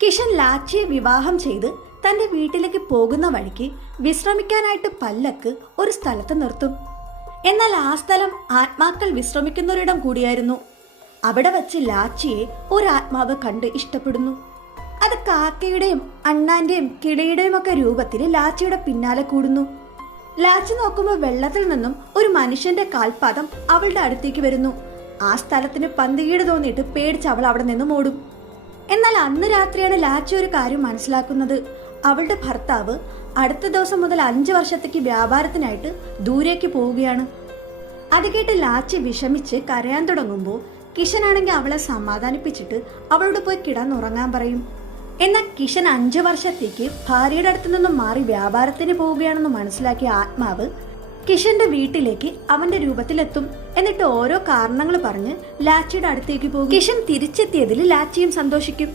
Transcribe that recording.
കിഷൻ ലാച്ചിയെ വിവാഹം ചെയ്ത് തന്റെ വീട്ടിലേക്ക് പോകുന്ന വഴിക്ക് വിശ്രമിക്കാനായിട്ട് പല്ലക്ക് ഒരു സ്ഥലത്ത് നിർത്തും. എന്നാൽ ആ സ്ഥലം ആത്മാക്കൾ വിശ്രമിക്കുന്നൊരിടം കൂടിയായിരുന്നു. അവിടെ വച്ച് ലാച്ചിയെ ഒരു ആത്മാവ് കണ്ട് ഇഷ്ടപ്പെടുന്നു. അത് കാക്കയുടെയും അണ്ണാന്റെയും കിളിയുടെയും ഒക്കെ രൂപത്തിൽ ലാച്ചിയുടെ പിന്നാലെ കൂടുന്നു. ലാച്ചി നോക്കുമ്പോൾ വെള്ളത്തിൽ നിന്നും ഒരു മനുഷ്യന്റെ കാൽപാദം അവളുടെ അടുത്തേക്ക് വരുന്നു. ആ സ്ഥലത്തിന് പന്തികേട് തോന്നിയിട്ട് പേടിച്ച് അവൾ അവിടെ നിന്നും ഓടും. എന്നാൽ അന്ന് രാത്രിയാണ് ലാച്ചി ഒരു കാര്യം മനസ്സിലാക്കുന്നത്. അവളുടെ ഭർത്താവ് അടുത്ത ദിവസം മുതൽ 5 വർഷത്തേക്ക് വ്യാപാരത്തിനായിട്ട് ദൂരേക്ക് പോവുകയാണ്. അത് കേട്ട് ലാച്ചി വിഷമിച്ച് കരയാൻ തുടങ്ങുമ്പോൾ കിഷനാണെങ്കിൽ അവളെ സമാധാനിപ്പിച്ചിട്ട് അവളോട് പോയി കിടന്നുറങ്ങാൻ പറയും. എന്നാൽ കിഷൻ 5 വർഷത്തേക്ക് ഭാര്യയുടെ അടുത്ത് നിന്നും മാറി വ്യാപാരത്തിന് പോവുകയാണെന്ന് മനസ്സിലാക്കിയ ആത്മാവ് കിഷന്റെ വീട്ടിലേക്ക് അവന്റെ രൂപത്തിലെത്തും. എന്നിട്ട് ഓരോ കാരണങ്ങൾ പറഞ്ഞ് ലാച്ചിയുടെ അടുത്തേക്ക് പോകും. കിഷൻ തിരിച്ചെത്തിയതിൽ ലാച്ചിയും സന്തോഷിക്കും.